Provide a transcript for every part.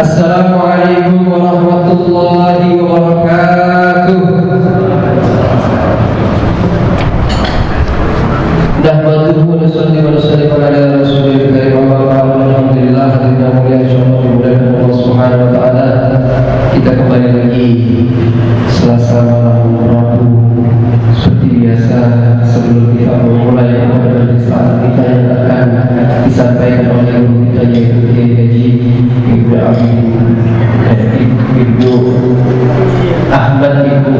Assalamualaikum warahmatullahi wabarakatuh. Nahmaduhu wa nusalli ala rasulil karim wa alhamdulillah. Alhamdulillah Allah Subhanahu wa taala. Kita kembali lagi Selasa malam Rabu seperti biasa. Sebelum kita memulai pemeriksaan kita yang akan disampaikan oleh guru kita yaitu Kiai Haji Ibu Abi Ibu Ahmad Ibu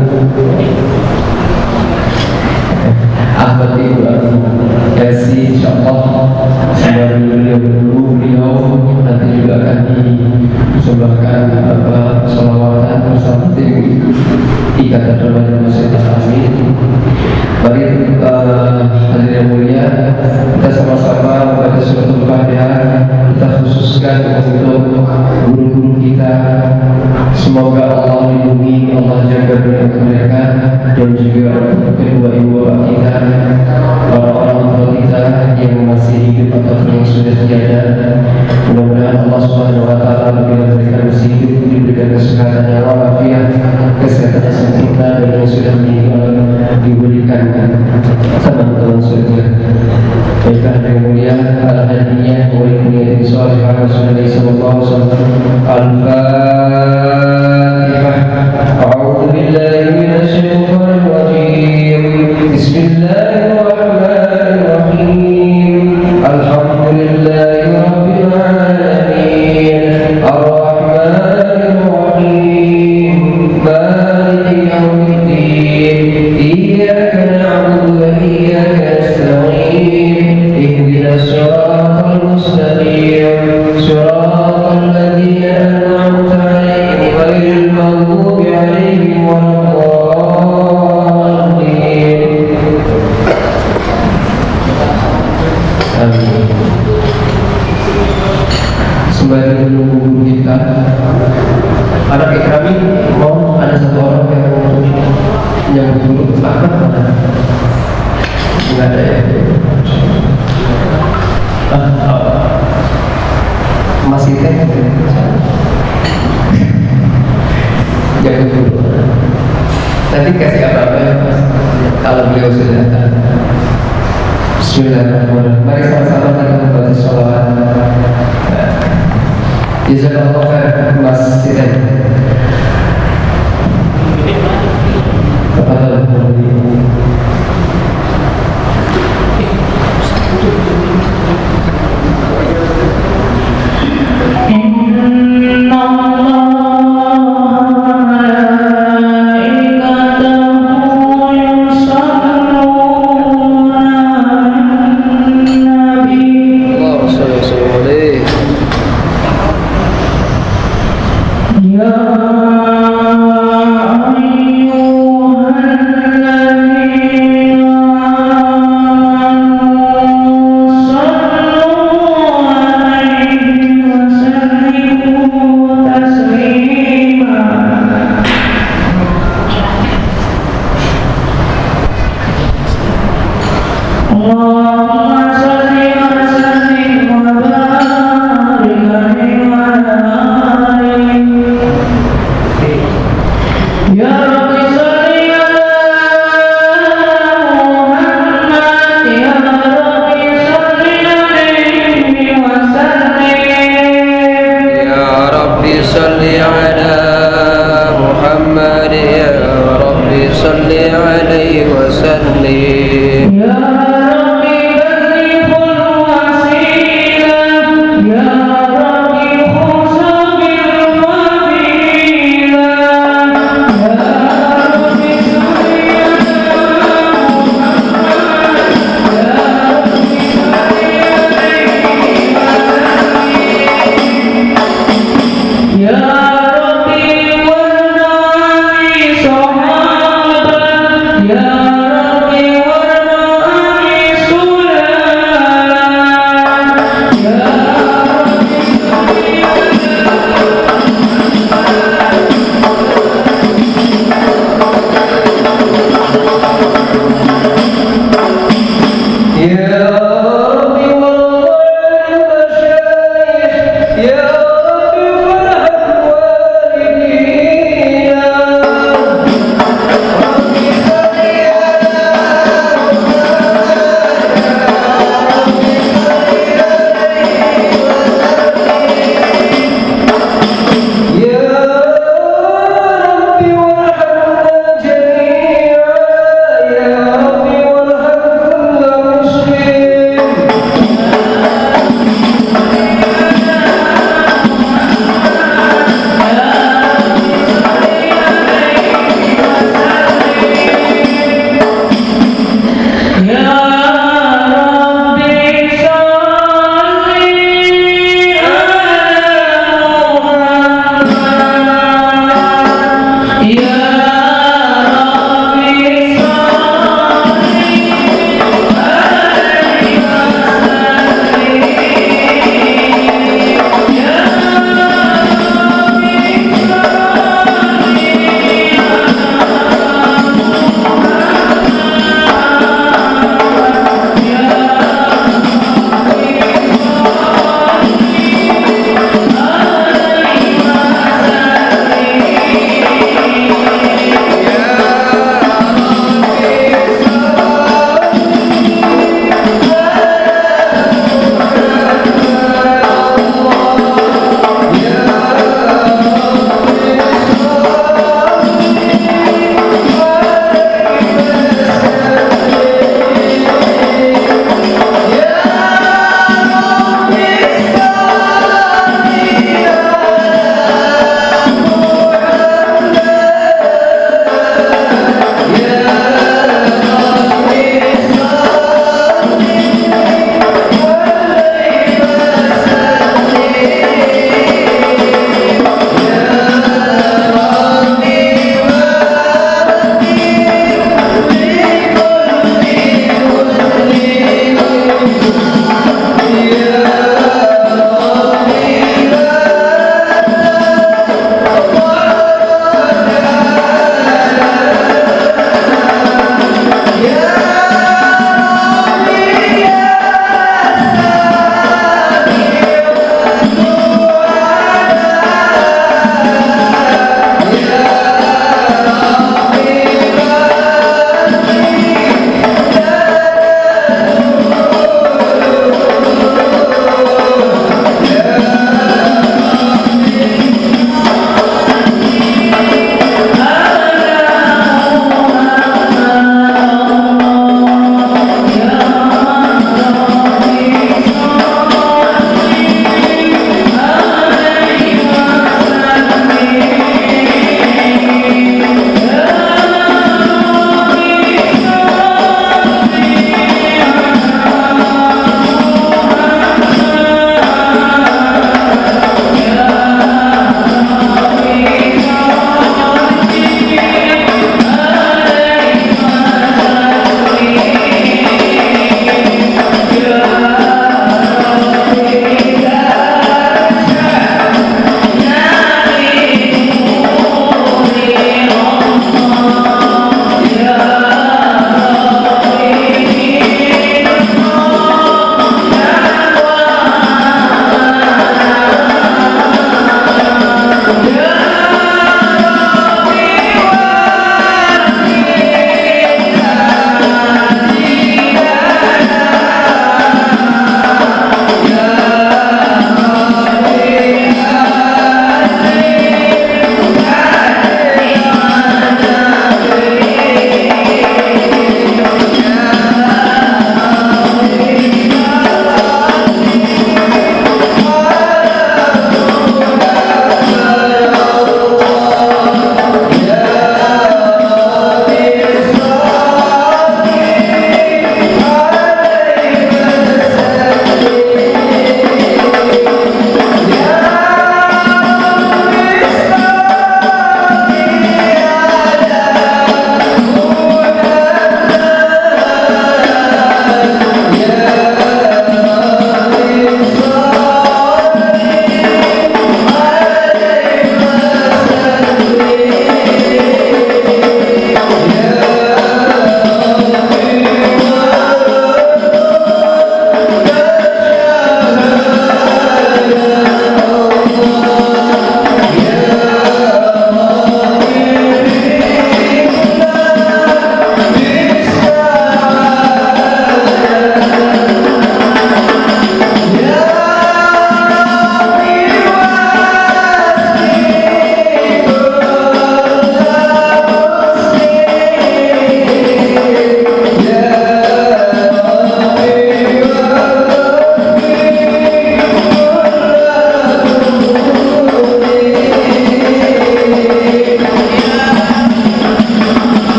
Yasi, insyaallah sambil beliau nanti juga akan disembahkan sholawatan bersama tim Ikatan Remaja Masjid Al-Amin. Mari hadirin yang mulia, kita sama-sama membaca surat Al-Fatihah. Kita khususkan untuk guru-guru kita. Semoga Allah lindungi, Allah jaga mereka, dan juga kedua ibu bapak kita, para orang tua kita yang masih hidup atau yang sudah tiada. Mudah-mudahan Allah Subhanahu wa taala bila mereka masih hidup diberikan kesehatan yang walafiat, kesehatan yang sempurna, dan yang sudah meninggal diberikan teman-teman surga. Baiklah yang mulia, al-hadiyah wa niyatin shalihah Rasulullah sallallahu alaihi wasallam. Al-Fatihah. A'udzu billahi minasy syaithanir rajim. Bismillahirrahmanirrahim. Alhamdulillahi rabbil alamin. Ar-Rahmanir Rahim. Maliki yaumiddin. Iyyaka na'budu wa iyyaka nasta'in. Ihdinas siratal mustaqim. Siratal ladzina an'amta 'alaihim ghairil maghdubi 'alaihim waladdallin. Amin. Sembari menunggu guru kita, anak ikrami mau ada satu orang yang guru Ahmad mana? Enggak ada ya? Masih teh? Jangan dulu. Nanti kasih apa-apa ya Mas, kalau beliau sudah datang. Bismillahirrahmanirrahim. Mari sama-sama kita membaca sholawat. Jazakallahu khairan Mas Siden. Kepada Ya Rabbi warhamni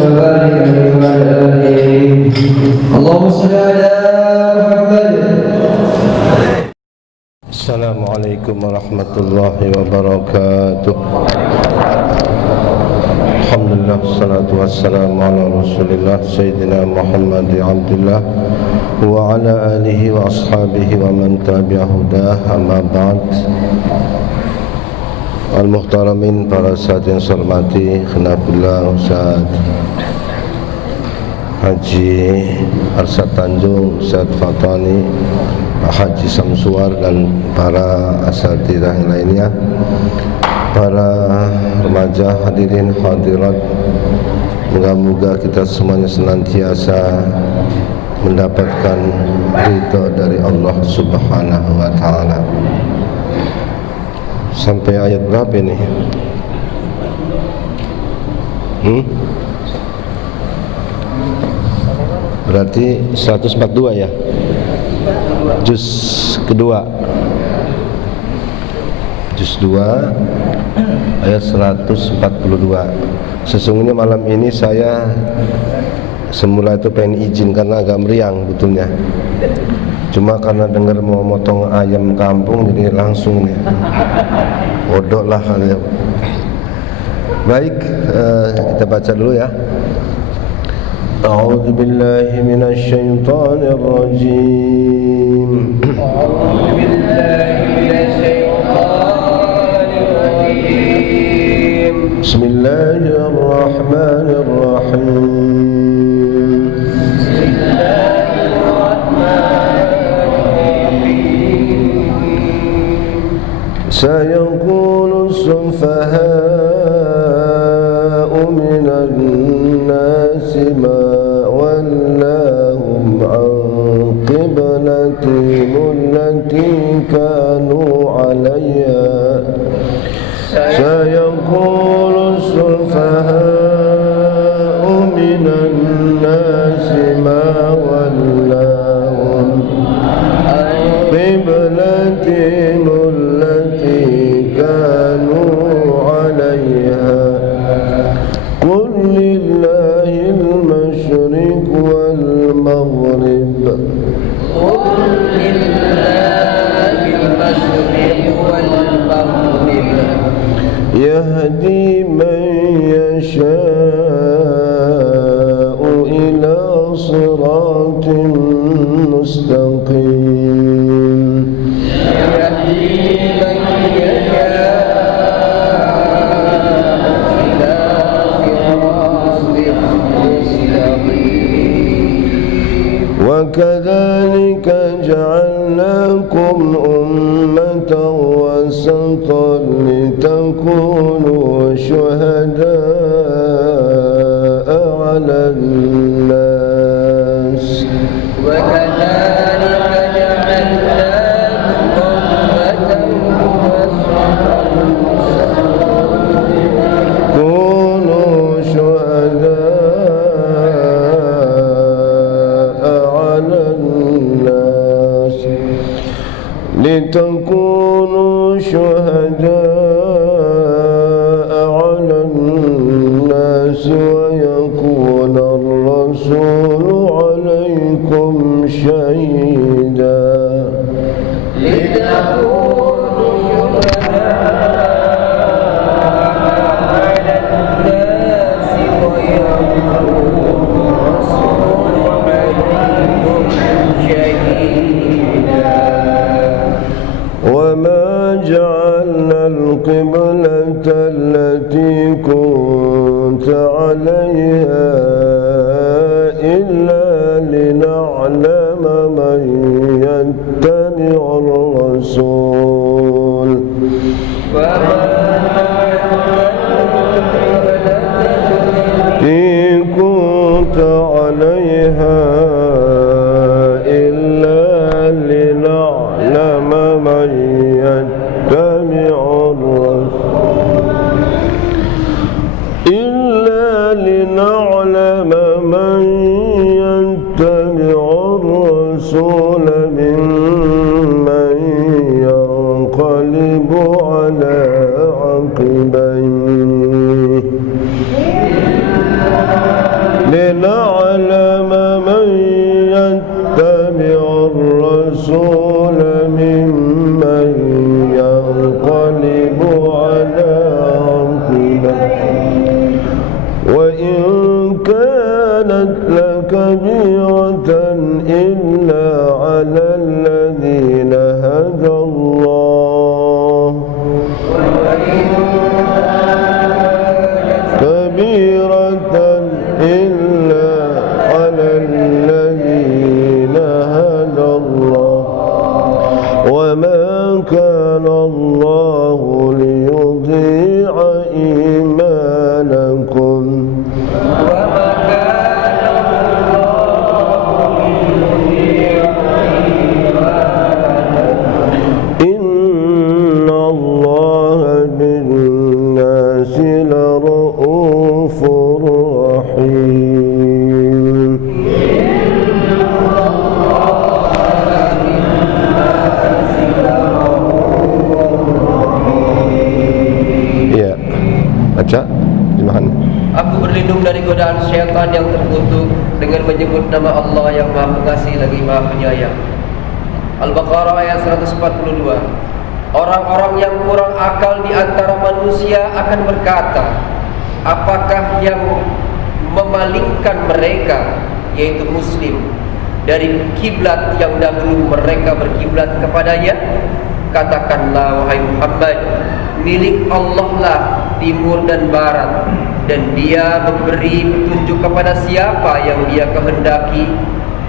وبارك عليه وعلى آله. اللهم صل على محمد. Assalamualaikum warahmatullahi wabarakatuh. Alhamdulillah, salatu wassalamu ala rasulillah Sayyidina Muhammad Abdullah wa ala alihi wa ashabihi wa man tabi'ahudah. Amma ba'd. Al-muhtaramin, para sahabat yang saya hormati, Khnafillah Ustaz Haji Arsad Tanjung, Ustaz Fatani, Haji Samsuar, dan para asatidzah yang lainnya, para remaja hadirin hadirat, moga-moga kita semuanya senantiasa mendapatkan ridha dari Allah Subhanahu wa taala. Sampai ayat berapa ini? Berarti 142 ya? Juz kedua, Juz 2 ayat 142. Sesungguhnya malam ini saya semula itu pengen izin karena agak meriang betulnya. Cuma karena dengar mau motong ayam kampung jadi langsung ini bodoh lah. Baik, kita baca dulu ya. A'udzu billahi minasy syaithanir rajim. A'udzu billahi minasy syaithanir rajim. Bismillahirrahmanirrahim. سيقول السفهاء من الناس ما ولاهم عن قبلتهم التي كانوا عليها سيقول السفهاء من الناس ما ولاهم عن قبلتهم كانوا عليها قل لله المشرق والمغرب قل لله المشرق والمغرب يهدي من يشاء إلى صراط مستقيم وكذلك جعلناكم أمة وسطا لتكونوا شهداء على الناس وكذلك جعلناكم أمة وسطا كونوا شهداء لتكونوا شهداء على الناس ويكون الرسول عليكم شهيدا لتكونوا شهداء على الناس ويكون الرسول عليكم شهيدا وما جعلنا القبلة التي كنت عليها إلا لنعلم من يتبع الرسول التي كنت عليها إلا لنعلم من يتبع الرسول إلا لنعلم من يتبع الرسول ممن ينقلب على عقبيه كانت لكبيرة إلا على الذين هدى الله كبيرة إلا على الذين هدى الله وما كان الله ليضيع إيمانكم إن الله بالناس لرؤوف رحيم. Ya, baca jemaah. Aku berlindung dari godaan syaitan yang terkutuk dengan menyebut nama Allah yang Maha Pengasih lagi Maha Penyayang. Al-Baqarah ayat 142. Orang-orang yang kurang akal di antara manusia akan berkata, apakah yang memalingkan mereka, yaitu muslim, dari kiblat yang dahulu mereka berkiblat kepadanya? Katakanlah wahai Muhammad, milik Allah lah timur dan barat, dan Dia memberi petunjuk kepada siapa yang Dia kehendaki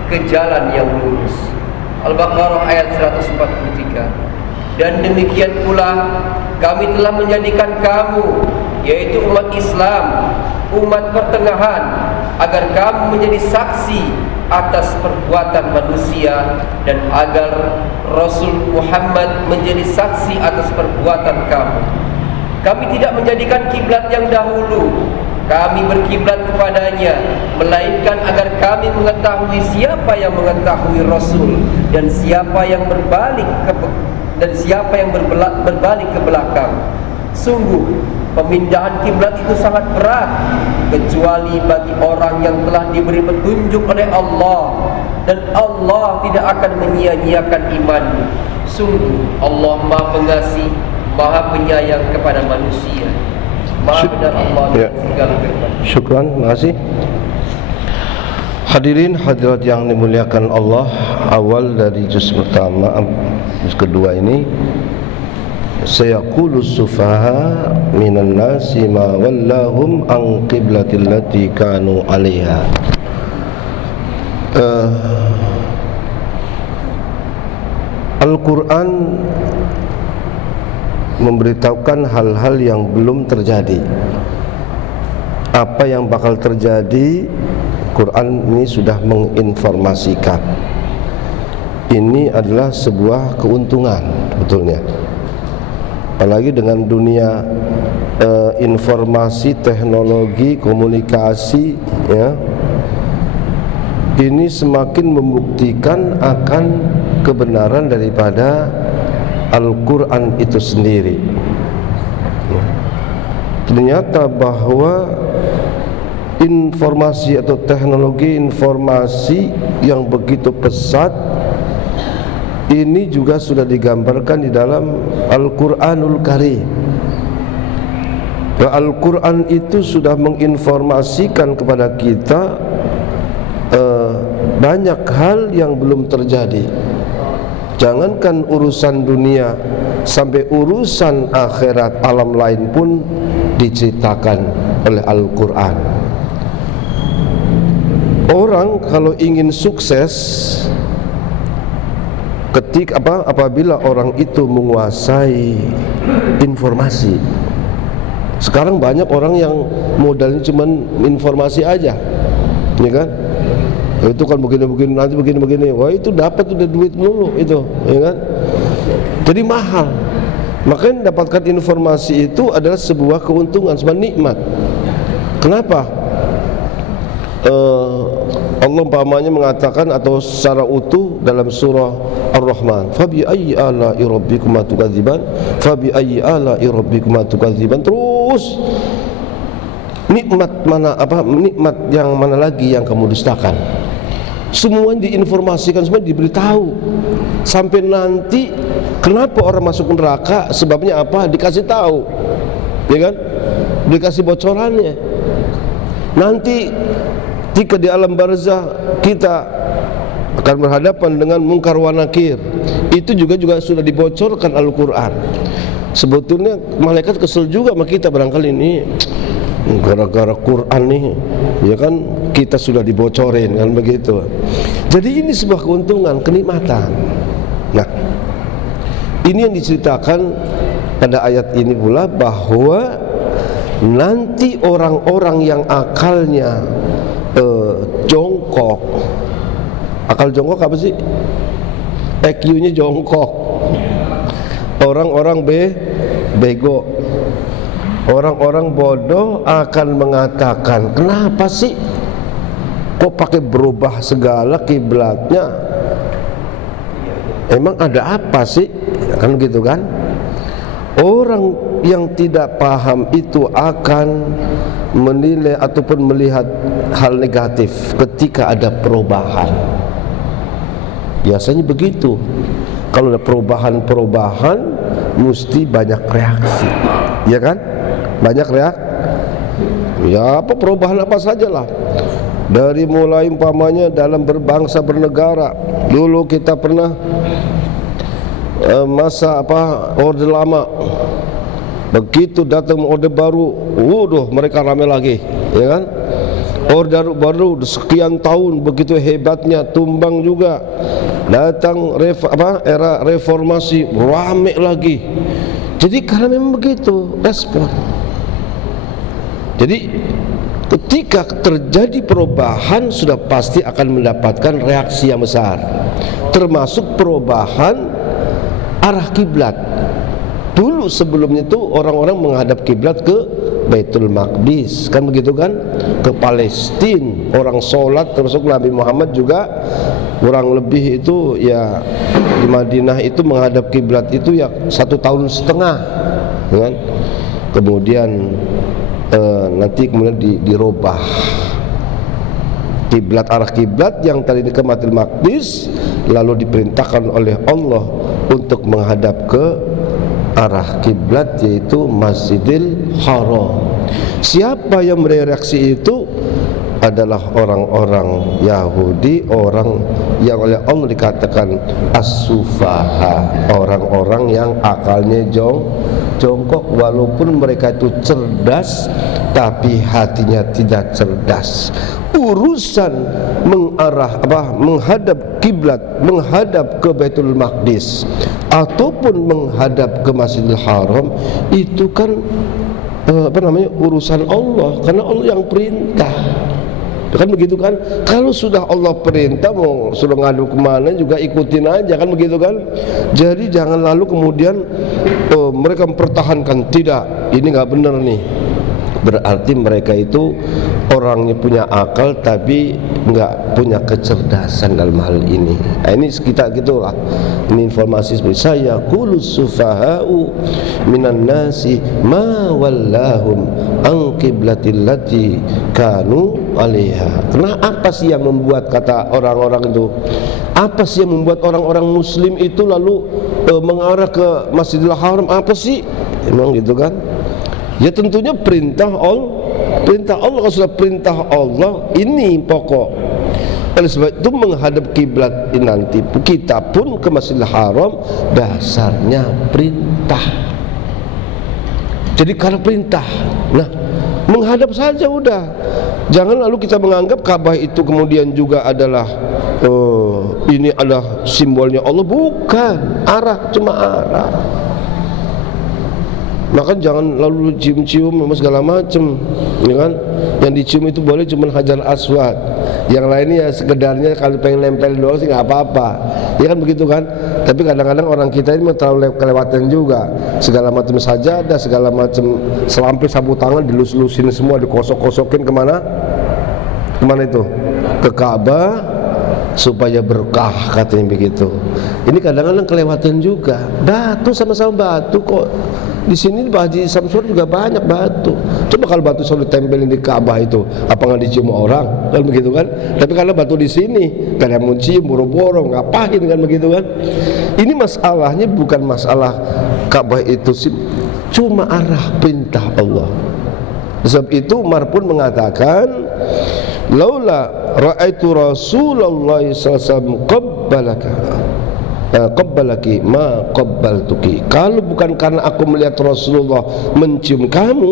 ke jalan yang lurus. Al-Baqarah ayat 143. Dan demikian pula kami telah menjadikan kamu, yaitu umat Islam, umat pertengahan, agar kamu menjadi saksi atas perbuatan manusia dan agar Rasul Muhammad menjadi saksi atas perbuatan kamu. Kami tidak menjadikan kiblat yang dahulu kami berkiblat kepadanya, melainkan agar kami mengetahui siapa yang mengetahui Rasul dan siapa yang berbalik ke belakang. Sungguh pemindahan kiblat itu sangat berat, kecuali bagi orang yang telah diberi petunjuk oleh Allah, dan Allah tidak akan menyia-nyiakan imanmu. Sungguh Allah Maha Pengasih, Maha Penyayang kepada manusia. Maha benar Allah dengan segala firman. Syukran, makasih. Hadirin hadirat yang dimuliakan Allah, awal dari juz pertama, juz kedua ini, sayaqulu sufaha minan nasi ma wallahum an qiblatil lati kanu 'alaiha. Al-Quran memberitahukan hal-hal yang belum terjadi. Apa yang bakal terjadi, Quran ini sudah menginformasikan. Ini adalah sebuah keuntungan betulnya. Apalagi dengan dunia informasi, teknologi, komunikasi, ya, ini semakin membuktikan akan kebenaran daripada Al-Quran itu sendiri. Ternyata bahwa informasi atau teknologi informasi yang begitu pesat ini juga sudah digambarkan di dalam Al-Quranul Karim. Al-Quran itu sudah menginformasikan kepada kita banyak hal yang belum terjadi. Jangankan urusan dunia, sampai urusan akhirat, alam lain pun diceritakan oleh Al-Quran. Orang kalau ingin sukses, apabila orang itu menguasai informasi. Sekarang banyak orang yang modalnya cuma informasi aja, ya kan? Itu kan begini-begini, nanti begini-begini. Wah, itu dapat udah duit mulu itu, ya kan? Jadi mahal. Makanya dapatkan informasi itu adalah sebuah keuntungan, sebuah nikmat. Kenapa? Allah umpamanya mengatakan atau secara utuh dalam surah Ar-Rahman, fabi ayyi ala'i rabbikuma tukadziban, fabi ayyi ala'i rabbikuma tukadziban. Terus nikmat mana, nikmat yang mana lagi yang kamu dustakan? Semua diinformasikan, semua diberitahu. Sampai nanti kenapa orang masuk neraka, sebabnya apa, dikasih tahu, ya kan? Dikasih bocorannya. Nanti Ketika di alam barzah kita akan berhadapan dengan mungkar wa nakir, itu juga sudah dibocorkan Al-Quran. Sebetulnya malaikat kesel juga sama kita barangkali ini gara-gara Quran nih, ya kan, kita sudah dibocorin kan begitu. Jadi ini sebuah keuntungan, kenikmatan. Nah, ini yang diceritakan pada ayat ini pula, bahwa nanti orang-orang yang akalnya jongkok. Akal jongkok apa sih? EQ-nya jongkok. Orang-orang bego, orang-orang bodoh akan mengatakan, kenapa sih kok pakai berubah segala kiblatnya? Emang ada apa sih? Kan gitu kan? Orang yang tidak paham itu akan menilai ataupun melihat hal negatif ketika ada perubahan. Biasanya begitu. Kalau ada perubahan mesti banyak reaksi, ya kan? Banyak ya apa perubahan apa sajalah. Dari mulai umpamanya dalam berbangsa bernegara, dulu kita pernah masa orde lama, begitu datang orde baru, mereka ramai lagi, ya kan? Orde baru sekian tahun begitu hebatnya, tumbang juga. Datang era reformasi, ramai lagi. Jadi karena memang begitu respon. Jadi ketika terjadi perubahan sudah pasti akan mendapatkan reaksi yang besar, termasuk perubahan arah kiblat. Dulu sebelumnya itu orang-orang menghadap kiblat ke Baitul Maqdis, kan begitu kan, ke Palestina. Orang sholat, termasuk Nabi Muhammad juga kurang lebih itu ya di Madinah itu menghadap kiblat itu ya 1,5 tahun, kan? Kemudian nanti kemudian dirubah kiblat, arah kiblat yang tadi ke Baitul Maqdis, lalu diperintahkan oleh Allah untuk menghadap ke arah kiblat, yaitu Masjidil Haram. Siapa yang mereaksi itu adalah orang-orang Yahudi, orang yang oleh Allah dikatakan as-sufaha, orang-orang yang akalnya jongkok, walaupun mereka itu cerdas tapi hatinya tidak cerdas. Urusan menghadap kiblat, menghadap ke Baitul Maqdis ataupun menghadap ke Masjidil Haram, itu kan urusan Allah, karena Allah yang perintah. Kan begitu kan? Kalau sudah Allah perintah, mau sudah ngadu kemana juga ikutin aja, kan begitu kan? Jadi jangan lalu kemudian mereka mempertahankan, tidak, ini nggak benar nih. Berarti mereka itu orangnya punya akal tapi nggak punya kecerdasan dalam hal ini. Nah, ini kita gitulah. Ini informasi seperti saya qulus sufaha'u minan nasi ma wallahum an qiblatil lati kanu 'alaiha. Kenapa sih yang membuat, kata orang-orang itu, apa sih yang membuat orang-orang muslim itu lalu mengarah ke Masjidil Haram? Apa sih? Emang gitu kan? Ya tentunya perintah Allah. Kalau sudah perintah Allah, ini pokok. Oleh sebab itu menghadap kiblat nanti kita pun ke Masjidil Haram dasarnya perintah. Jadi karena perintah, nah menghadap saja udah. Jangan lalu kita menganggap Ka'bah itu kemudian juga adalah ini adalah simbolnya Allah. Bukan, arah, cuma arah. Maka jangan lalu cium-cium segala macam, ya kan? Yang dicium itu boleh cuma Hajar Aswad, yang lainnya ya sekedarnya kalau pengen nempel doang sih nggak apa-apa, ya kan begitu kan? Tapi kadang-kadang orang kita ini terlalu kelewatan juga, segala macam sajadah, segala macam selampir, sapu tangan dilus-lusin semua, dikosok-kosokin kemana itu? Ke Ka'bah supaya berkah, katanya begitu. Ini kadang-kadang kelewatan juga. Batu sama-sama batu kok. Di sini Pak Haji Samsur juga banyak batu. Coba kalau batu selalu ditempelin di Ka'bah itu, apa nggak dicium orang? Kan begitu kan? Tapi kalau batu di sini, kan yang mau cium boro-boro, ngapain kan begitu kan? Ini masalahnya bukan masalah Ka'bah itu sih, cuma arah perintah Allah. Sebab itu Umar pun mengatakan, laula ra'aitu Rasulullah sallallahu alaihi wasallam qabbalaki ma qabbaltuki. Kalau bukan karena aku melihat Rasulullah mencium kamu,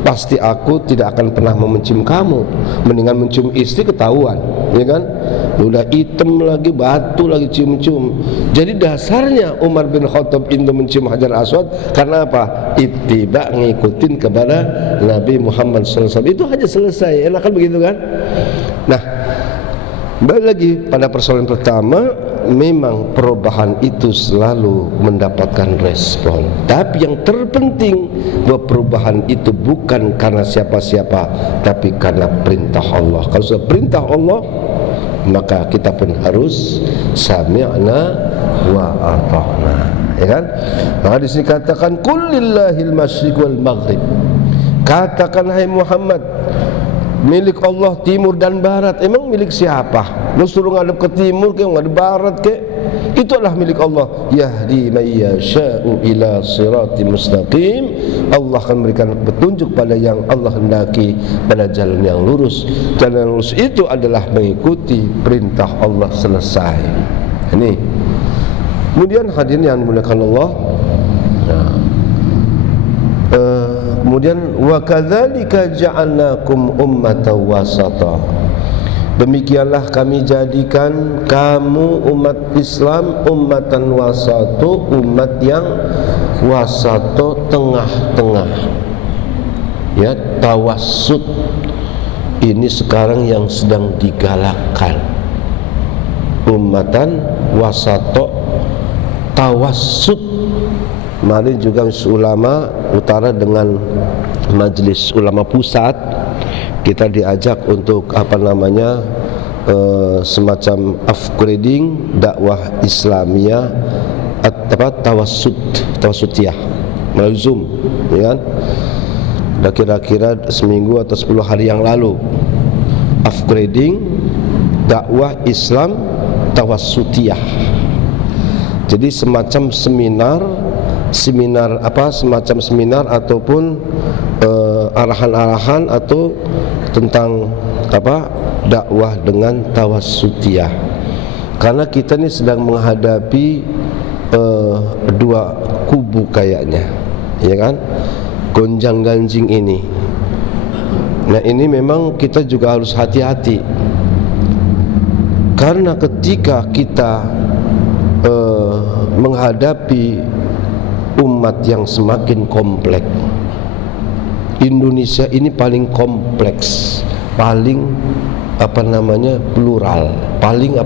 pasti aku tidak akan pernah mencium kamu. Mendingan mencium istri ketahuan, ya kan? Udah hitam lagi, batu lagi, cium-cium. Jadi dasarnya Umar bin Khattab itu mencium Hajar Aswad karena apa? Ittiba, ngikutin kepada Nabi Muhammad SAW. Itu aja selesai. Enak kan begitu kan? Nah, balik lagi pada persoalan pertama, memang perubahan itu selalu mendapatkan respon. Tapi yang terpenting bahwa perubahan itu bukan karena siapa-siapa, tapi karena perintah Allah. Kalau sudah perintah Allah, maka kita pun harus sami'na wa ata'na, ya kan? Maka di sini katakan qul lillahil masyriq wal maghrib. Katakan hai Muhammad, milik Allah timur dan barat. Emang milik siapa? Lu suruh ngadep ke timur ke ngadep barat ke? Itu adalah milik Allah. Yahdi may yasha'u ila siratim mustaqim. Allah akan memberikan petunjuk pada yang Allah hendaki pada jalan yang lurus. Jalan yang lurus itu adalah mengikuti perintah Allah. Selesai. Ini. Kemudian hadirin yang dimuliakan Allah. Kemudian wa kadzalika ja'alnakum ummatan wasata. Demikianlah kami jadikan kamu umat Islam ummatan wasatu, umat yang wasato, tengah-tengah. Ya, tawassut ini sekarang yang sedang digalakkan. Ummatan wasato, tawassut. Kemarin juga ulama utara dengan majelis ulama pusat kita diajak untuk semacam upgrading dakwah Islamiyah tawassutiyah melalui Zoom, ya kan? Udah kira-kira seminggu atau 10 hari yang lalu, upgrading dakwah Islam tawassutiyah. Jadi semacam semacam seminar ataupun arahan-arahan atau tentang dakwah dengan tawassutiyah. Karena kita ini sedang menghadapi dua kubu kayaknya, ya kan? Gonjang-ganjing ini. Nah, ini memang kita juga harus hati-hati. Karena ketika kita menghadapi umat yang semakin kompleks, Indonesia ini paling kompleks, paling plural, paling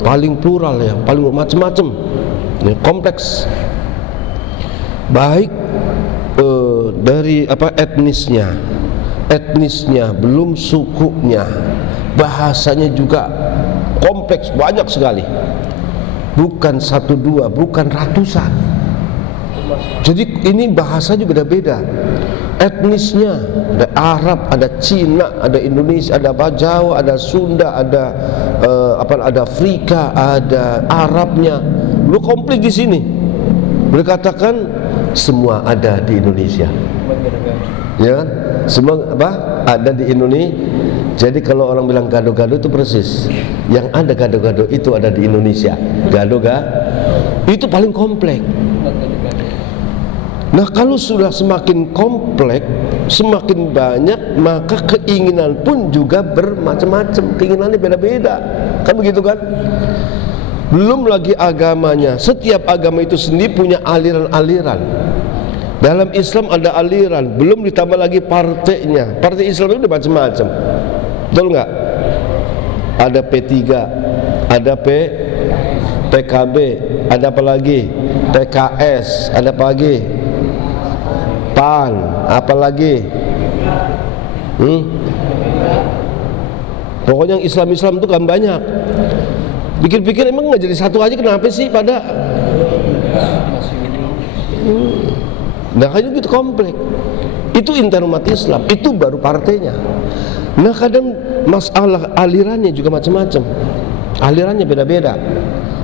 paling plural ya, paling macam-macam, ya, kompleks. Baik dari etnisnya, belum sukunya, bahasanya juga kompleks, banyak sekali. Bukan 1, 2, bukan ratusan. Jadi ini bahasa juga beda. Etnisnya ada Arab, ada Cina, ada Indonesia, ada Jawa, ada Sunda, ada ada Afrika, ada Arabnya. Lu komplit di sini. Boleh katakan semua ada di Indonesia. Ya kan? Semua ada di Indonesia. Jadi kalau orang bilang gado-gado itu persis. Yang ada gado-gado itu ada di Indonesia. Itu paling kompleks. Nah, kalau sudah semakin kompleks, semakin banyak, maka keinginan pun juga bermacam-macam. Keinginannya beda-beda. Kan begitu kan? Belum lagi agamanya. Setiap agama itu sendiri punya aliran-aliran. Dalam Islam ada aliran, belum ditambah lagi partainya. Partai Islam itu macam-macam. Betul enggak? Ada P3, ada PKB, ada apa lagi? PKS, ada apa lagi? PAN, apa lagi? Pokoknya yang Islam itu kan banyak. Pikir-pikir emang nggak jadi satu aja, kenapa sih pada? Nah, kayak gitu kompleks. Itu inti umat Islam, itu baru partainya. Nah, kadang masalah alirannya juga macam-macam. Alirannya beda-beda.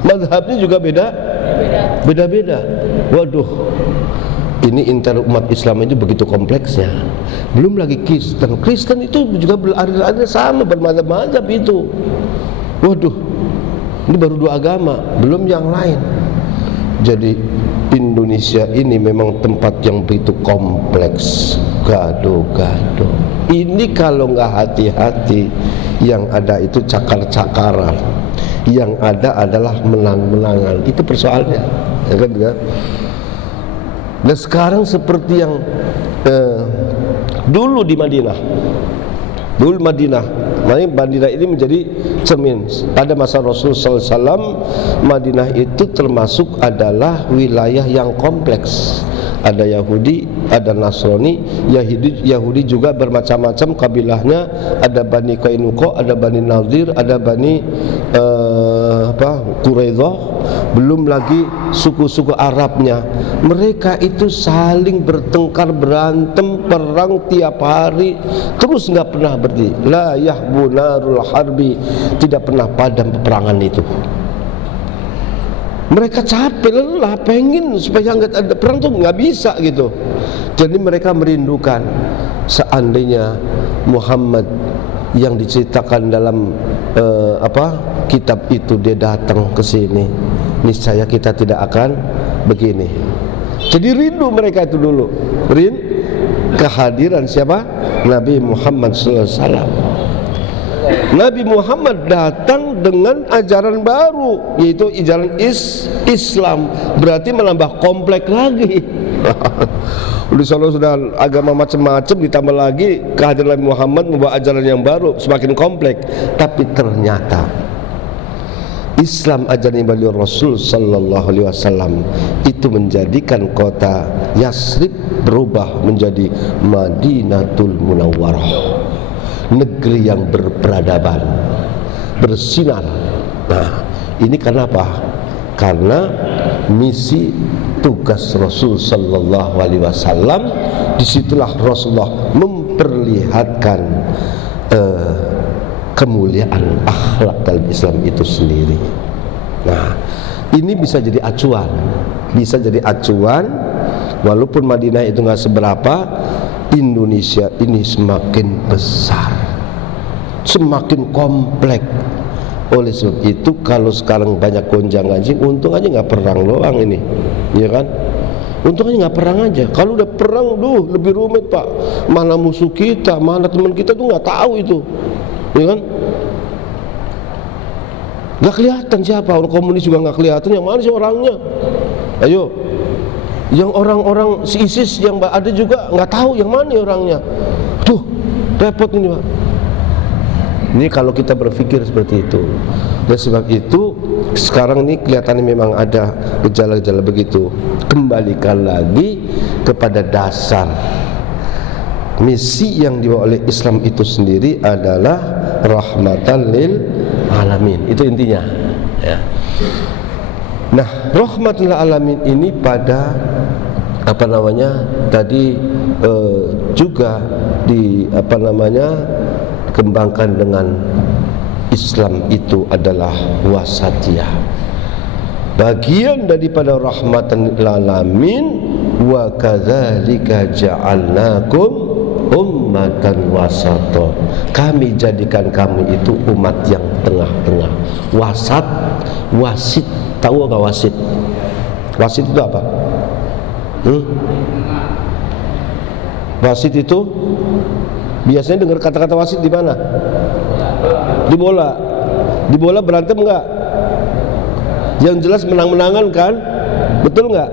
Mazhabnya juga beda-beda. Waduh, Ini inter umat Islam itu begitu kompleksnya. Belum lagi Kristen. Kristen itu juga berada sama, bermadzhab-madzhab itu. Waduh, ini baru 2 agama, belum yang lain. Jadi Indonesia ini memang tempat yang begitu kompleks, gado-gado. Ini kalau nggak hati-hati, yang ada itu cakar-cakaran, yang ada adalah menang-menangan. Itu persoalannya, ya kan? Nah sekarang seperti yang dulu di Madinah. Dulu Madinah ini menjadi cermin. Pada masa Rasulullah SAW, Madinah itu termasuk adalah wilayah yang kompleks. Ada Yahudi, ada Nasrani. Yahudi juga bermacam-macam kabilahnya. Ada Bani Qainuqa, ada Bani Nadir, ada Bani Quraidah. Belum lagi suku-suku Arabnya. Mereka itu saling bertengkar, berantem, perang tiap hari, terus nggak pernah berhenti. La yahbu narul harbi, tidak pernah padam peperangan itu. Mereka capek, lelah, pengen supaya nggak ada perang tuh nggak bisa gitu. Jadi mereka merindukan seandainya Muhammad yang diceritakan dalam kitab itu dia datang ke sini, niscaya kita tidak akan begini. Jadi rindu mereka itu dulu, kehadiran siapa? Nabi Muhammad SAW. Nabi Muhammad datang dengan ajaran baru, yaitu ajaran Islam. Berarti menambah kompleks lagi. Di sana sudah agama macam-macam, ditambah lagi kehadiran Nabi Muhammad membawa ajaran yang baru, semakin kompleks. Tapi ternyata Islam ajaran beliau Rasul sallallahu alaihi wasallam itu menjadikan kota Yasrib berubah menjadi Madinatul Munawwarah, negeri yang berperadaban, bersinar. Nah, ini kenapa? Karena misi tugas Rasul sallallahu alaihi wasallam, disitulah Rasulullah memperlihatkan kemuliaan akhlak dalam Islam itu sendiri. Nah, ini bisa jadi acuan, walaupun Madinah itu nggak seberapa, Indonesia ini semakin besar, semakin kompleks. Oleh sebab itu kalau sekarang banyak gonjang-ganjing, untung aja nggak perang doang ini, ya kan? Untung aja nggak perang aja. Kalau udah perang, lebih rumit pak. Mana musuh kita, mana teman kita tuh nggak tahu itu, ya kan? Nggak kelihatan siapa, orang komunis juga nggak kelihatan. Yang mana sih orangnya? Ayo, yang orang-orang si ISIS yang ada juga nggak tahu yang mana orangnya. Tuh repot ini pak. Ini kalau kita berpikir seperti itu. Dan sebab itu sekarang ini kelihatannya memang ada gejala-gejala begitu. Kembalikan lagi kepada dasar. Misi yang dibawa oleh Islam itu sendiri adalah rahmatan lil alamin. Itu intinya, ya. Nah, rahmatan lil alamin ini pada tadi juga kembangkan dengan Islam itu adalah wasatiyah, bagian daripada rahmatan lil alamin. Wa kadzalika ja'alnakum ummatan wasata, kami jadikan kamu itu umat yang tengah-tengah. Wasit, tahu nggak wasit? Wasit itu apa? Wasit itu biasanya dengar kata-kata wasit di mana? Di bola. Di bola berantem nggak? Yang jelas menang-menangan kan? Betul nggak?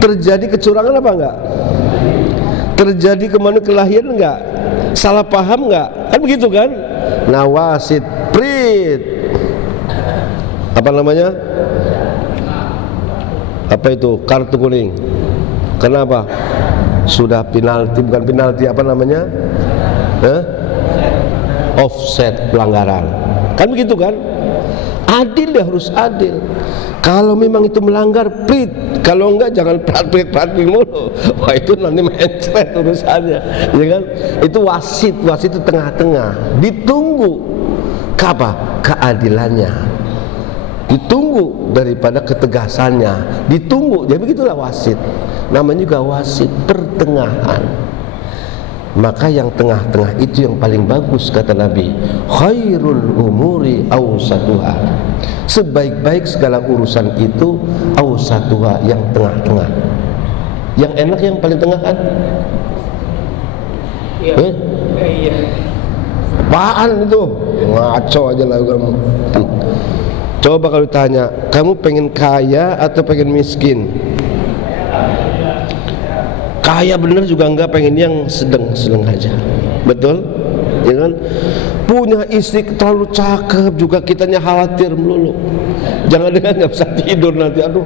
Terjadi kecurangan apa enggak? Terjadi kelahiran enggak? Salah paham enggak? Kan begitu kan? Nah, wasit prit. Apa namanya? Apa itu? Kartu kuning. Kenapa? Sudah penalti, bukan penalti, apa namanya? Offset pelanggaran. Kan begitu kan? Adil, ya harus adil. Kalau memang itu melanggar, prit. Kalau enggak, jangan prat mulu. Wah, itu nanti mencret urusannya, ya kan? Itu wasit itu tengah-tengah. Ditunggu keadilannya, ditunggu daripada ketegasannya, ditunggu. Jadi begitulah wasit. namanya juga wasit, pertengahan. Maka yang tengah-tengah itu yang paling bagus, kata Nabi, khairul umuri awsatuha, sebaik-baik segala urusan itu awsatuha, yang tengah-tengah. Yang enak yang paling tengah kan? Iya. Iya. Apaan itu? Ngaco aja lah kamu. Coba kalau ditanya, kamu pengen kaya atau pengen miskin? Kaya bener juga enggak, pengen yang sedang-sedang aja. Betul? Ya kan? Punya istri terlalu cakep juga kitanya khawatir melulu. Jangan dengan nggak bisa tidur nanti, aduh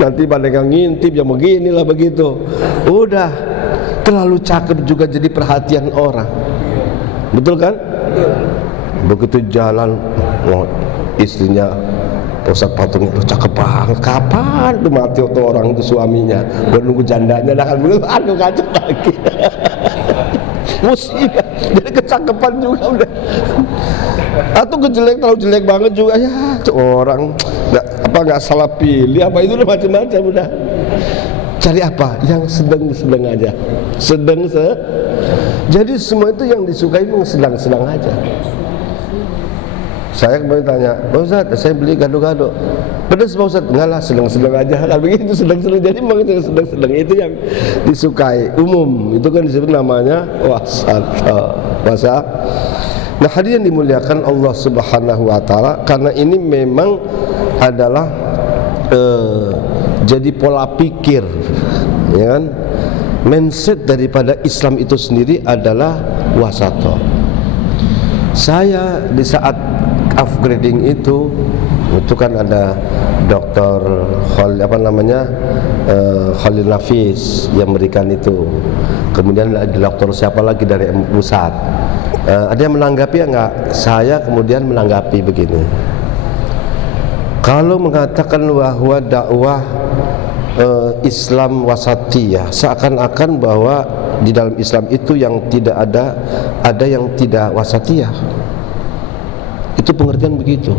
nanti pada yang ngintip yang beginilah begitu. Udah terlalu cakep juga jadi perhatian orang. Betul kan? Begitu jalan, oh, istrinya Ustaz Patung itu cakep banget. Kapan tuh mati tuh orang itu suaminya? Gua nunggu jandanya dah kan begitu. Aduh kacau lagi. Musibah. Jadi kecakapan juga udah. Atau terlalu jelek banget juga ya. Orang nggak salah pilih apa itu udah macam-macam udah. Cari apa? Yang sedang-sedang aja. Jadi semua itu yang disukai memang sedang-sedang aja. Saya kemarin tanya, Ustaz, saya beli gado-gado. Pedas Pak Ustaz? Enggak lah, sedang-sedang aja. Kalau begitu sedang-sedang, jadi memang itu sedang-sedang itu yang disukai umum. Itu kan disebut namanya wasat. Nah, hadirin dimuliakan Allah Subhanahu wa taala, karena ini memang adalah jadi pola pikir, ya kan? Mindset daripada Islam itu sendiri adalah wasato. Saya di saat upgrading itu kan ada dokter Khalil Nafis yang memberikan itu. Kemudian ada dokter siapa lagi dari pusat. Ada yang menanggapi ya enggak? Saya kemudian menanggapi begini. Kalau mengatakan bahwa dakwah Islam wasatiyah, seakan-akan bahwa di dalam Islam itu yang tidak ada yang tidak wasatiyah. Itu pengertian begitu.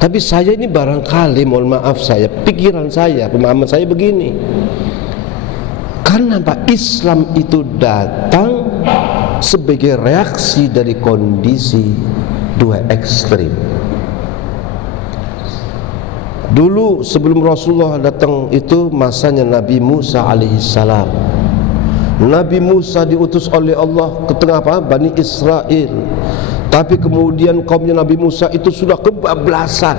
Tapi saya ini barangkali, mohon maaf saya, pikiran saya, pemahaman saya begini. Karena Pak, Islam itu datang sebagai reaksi dari kondisi dua ekstrim. Dulu sebelum Rasulullah datang itu masanya Nabi Musa alaihissalam. Nabi Musa diutus oleh Allah ke tengah Bani Israel. Tapi kemudian kaumnya Nabi Musa itu sudah kebablasan,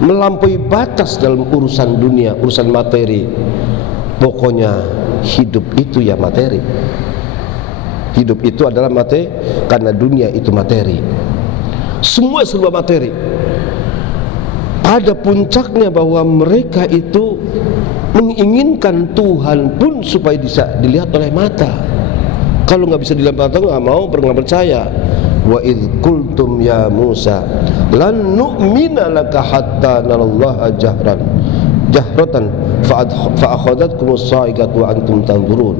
melampaui batas dalam urusan dunia, urusan materi. Pokoknya hidup itu ya materi. Hidup itu adalah materi, karena dunia itu materi. Semua serba materi. Pada puncaknya bahwa mereka itu menginginkan Tuhan pun supaya bisa dilihat oleh mata. Kalau nggak bisa dilihat mata, nggak mau, nggak percaya. Wa idz qultum ya Musa lan nu'mina laka hatta narallaha jahratan fa akhadhatkumus sa'iqatu wa antum tanzurun.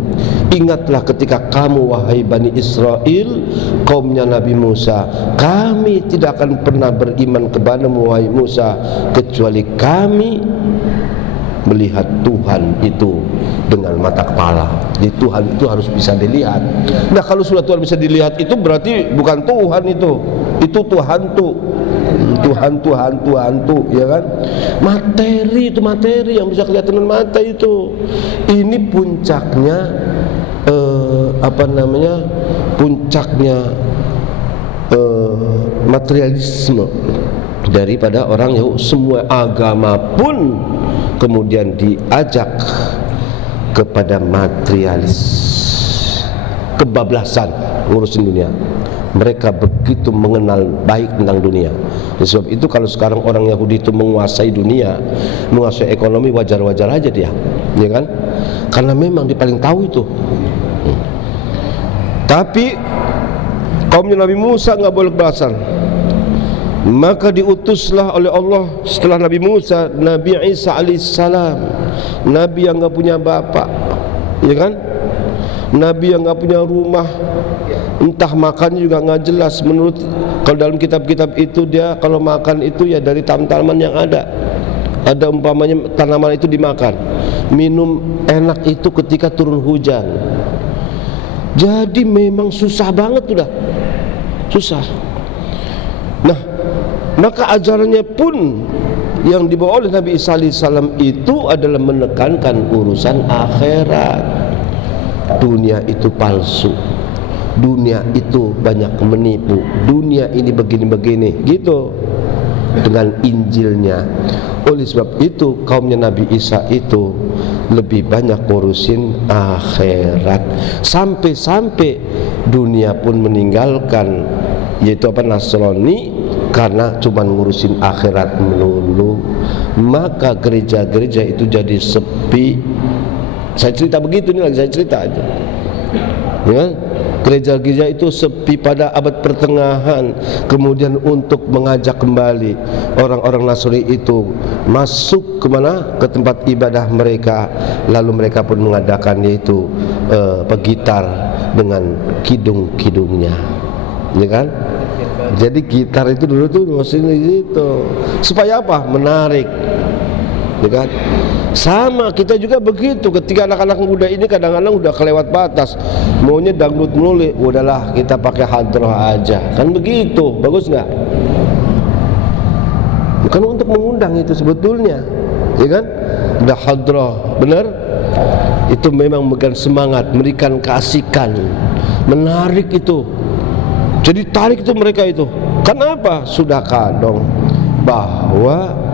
Ingatlah ketika kamu wahai Bani Israel, kaumnya Nabi Musa, kami tidak akan pernah beriman kepadamu wahai Musa kecuali kami melihat Tuhan itu dengan mata kepala. Jadi Tuhan itu harus bisa dilihat. Nah, kalau sudah Tuhan bisa dilihat itu berarti bukan Tuhan itu Tuhan tuh, ya kan? Materi itu materi yang bisa kelihatan dengan mata itu. Ini puncaknya puncaknya materialisme daripada orang Yahudi. Semua agama pun kemudian diajak kepada materialis, kebablasan ngurusin dunia. Mereka begitu mengenal baik tentang dunia. Sebab itu kalau sekarang orang Yahudi itu menguasai dunia, menguasai ekonomi, wajar-wajar aja dia, ya kan? Karena memang dia paling tahu itu. Tapi kaumnya Nabi Musa nggak boleh kebablasan. Maka diutuslah oleh Allah setelah Nabi Musa, Nabi Isa alaihissalam, Nabi yang nggak punya bapak, ya kan? Nabi yang nggak punya rumah, entah makan juga nggak jelas. Menurut kalau dalam kitab-kitab itu dia kalau makan itu ya dari tanaman yang ada. ada umpamanya tanaman itu dimakan, minum enak itu ketika turun hujan. Jadi memang susah banget udah, susah. Nah, maka ajarannya pun yang dibawa oleh Nabi Isa alaihissalam itu adalah menekankan urusan akhirat. Dunia itu palsu, dunia itu banyak menipu, dunia ini begini-begini gitu dengan Injilnya. Oleh sebab itu kaumnya Nabi Isa itu lebih banyak ngurusin akhirat, sampai-sampai dunia pun meninggalkan, yaitu apa, Nasrani, karena cuma ngurusin akhirat melulu. Maka gereja-gereja itu jadi sepi. Saya cerita begitu, ini lagi saya cerita aja ya. Gereja-gereja itu sepi pada abad pertengahan. Kemudian untuk mengajak kembali orang-orang Nasrani itu masuk kemana? Ke tempat ibadah mereka. Lalu mereka pun mengadakan yaitu gitar dengan kidung-kidungnya, ya kan? Jadi gitar itu dulu tuh musiknya gitu. Supaya apa? Menarik, ya kan? Sama kita juga begitu. Ketika anak-anak muda ini kadang-kadang udah kelewat batas, maunya dangdut melulu, udahlah kita pakai hadroh aja, kan begitu. Bagus nggak? Bukan untuk mengundang itu sebetulnya, ya kan? Udah hadroh, bener? Itu memang memberikan semangat, memberikan keasikan, menarik itu. Jadi tarik itu mereka itu. Kenapa? Sudah kadang bahwa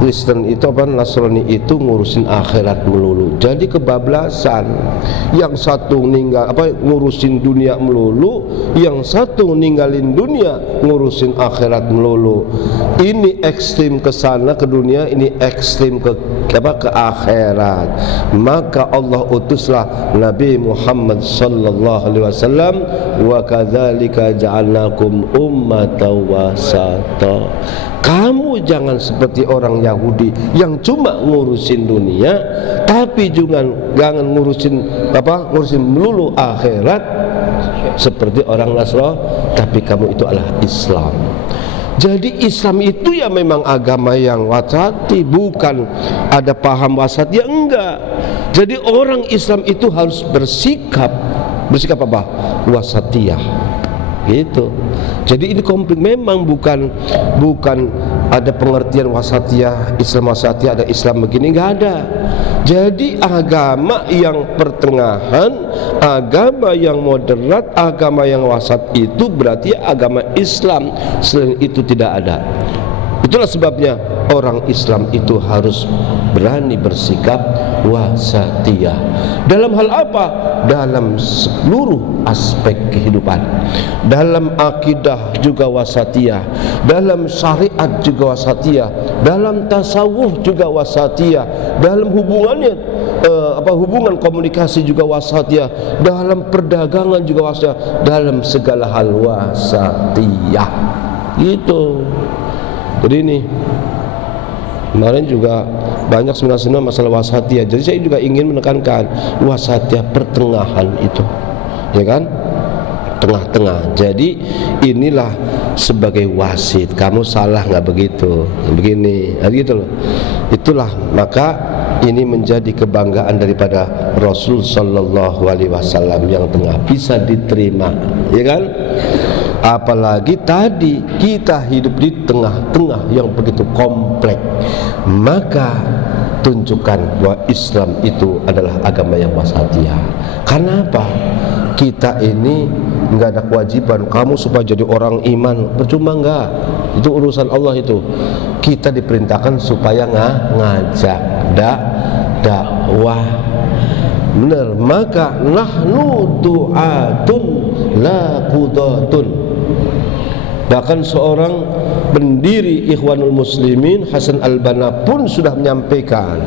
Kristen itu apa, Nasrani itu ngurusin akhirat melulu. Jadi kebablasan. Yang satu ngurusin dunia melulu, yang satu ninggalin dunia ngurusin akhirat melulu. Ini ekstrim ke sana ke dunia, ini ekstrim ke akhirat. Maka Allah utuslah Nabi Muhammad sallallahu alaihi wasallam, wa kadzalika ja'alnakum ummatan wasata. Kamu jangan seperti orang Yahudi yang cuma ngurusin dunia, tapi juga jangan ngurusin melulu akhirat seperti orang Nasrani, tapi kamu itu adalah Islam. Jadi Islam itu ya memang agama yang wasati, bukan ada paham wasati, ya enggak. Jadi orang Islam itu harus bersikap apa? Wasatiyah. Gitu. Jadi ini komplit, memang bukan ada pengertian wasatiyah, Islam wasatiyah, ada Islam begini, enggak ada. Jadi agama yang pertengahan, agama yang moderat, agama yang wasat itu berarti agama Islam. Selain itu tidak ada. Itulah sebabnya orang Islam itu harus berani bersikap wasatiyah. Dalam hal apa? Dalam seluruh aspek kehidupan. Dalam akidah juga wasatiyah, dalam syariat juga wasatiyah, dalam tasawuf juga wasatiyah, dalam hubungannya hubungan komunikasi juga wasatiyah, dalam perdagangan juga wasatiyah, dalam segala hal wasatiyah. Gitu. Jadi ini kemarin juga banyak seminar-seminar masalah wasatiyah. Jadi saya juga ingin menekankan wasatiyah pertengahan itu, ya kan? Tengah-tengah. Jadi inilah sebagai wasit. Kamu salah nggak begitu? Begini, gitu loh. Itulah, maka ini menjadi kebanggaan daripada Rasul Sallallahu Alaihi Wasallam yang tengah bisa diterima, ya kan? Apalagi tadi kita hidup di tengah-tengah yang begitu kompleks, maka tunjukkan bahwa Islam itu adalah agama yang wasatiyah. Karena apa? Kita ini enggak ada kewajiban kamu supaya jadi orang iman, percuma enggak. Itu urusan Allah itu. Kita diperintahkan supaya ngajak dakwah. Benar, maka nahnu du'atun la qudatun. Bahkan seorang pendiri Ikhwanul Muslimin Hasan Al-Banna pun sudah menyampaikan,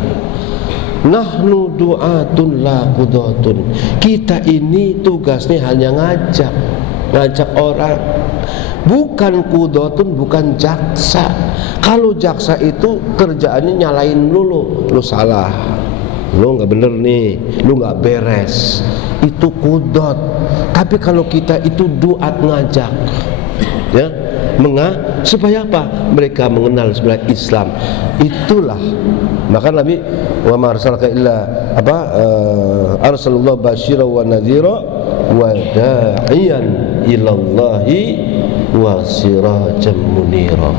nahnu du'atun la qudatun. Kita ini tugasnya hanya ngajak orang, bukan qudatun, bukan jaksa. Kalau jaksa itu kerjaannya nyalain lu salah, lu nggak bener nih, lu nggak beres, itu kudot. Tapi kalau kita itu duat, ngajak, ya, supaya apa? Mereka mengenal sebenarnya Islam. Itulah maka Nabi wa ma arsalaka illa arsalullah basyira wa nadhira wa da'iyan ilallahi wa sirajan munira.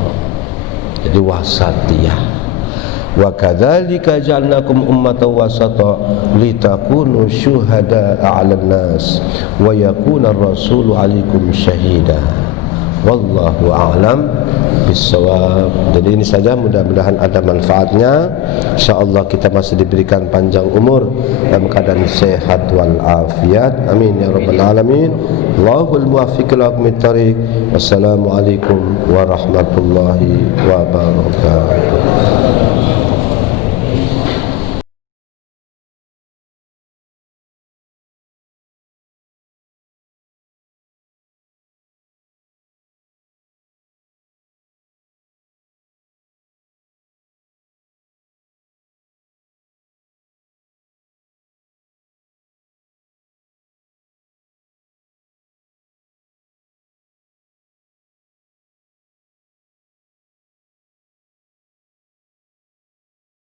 Jadi wasatiyah. Wa kadzalika ja'alnakum ummatan wasata litakunu syuhada'a 'alan nas wa yakuna ar-rasulu 'alaikum syahida. Wallahu a'lam bissawab. Jadi ini saja, mudah-mudahan ada manfaatnya. Insyaallah kita masih diberikan panjang umur dalam keadaan sehat wal afiat. Amin ya rabbal alamin. Allahul muwaffiq ila aqwamit thariq. Wassalamualaikum warahmatullahi wabarakatuh.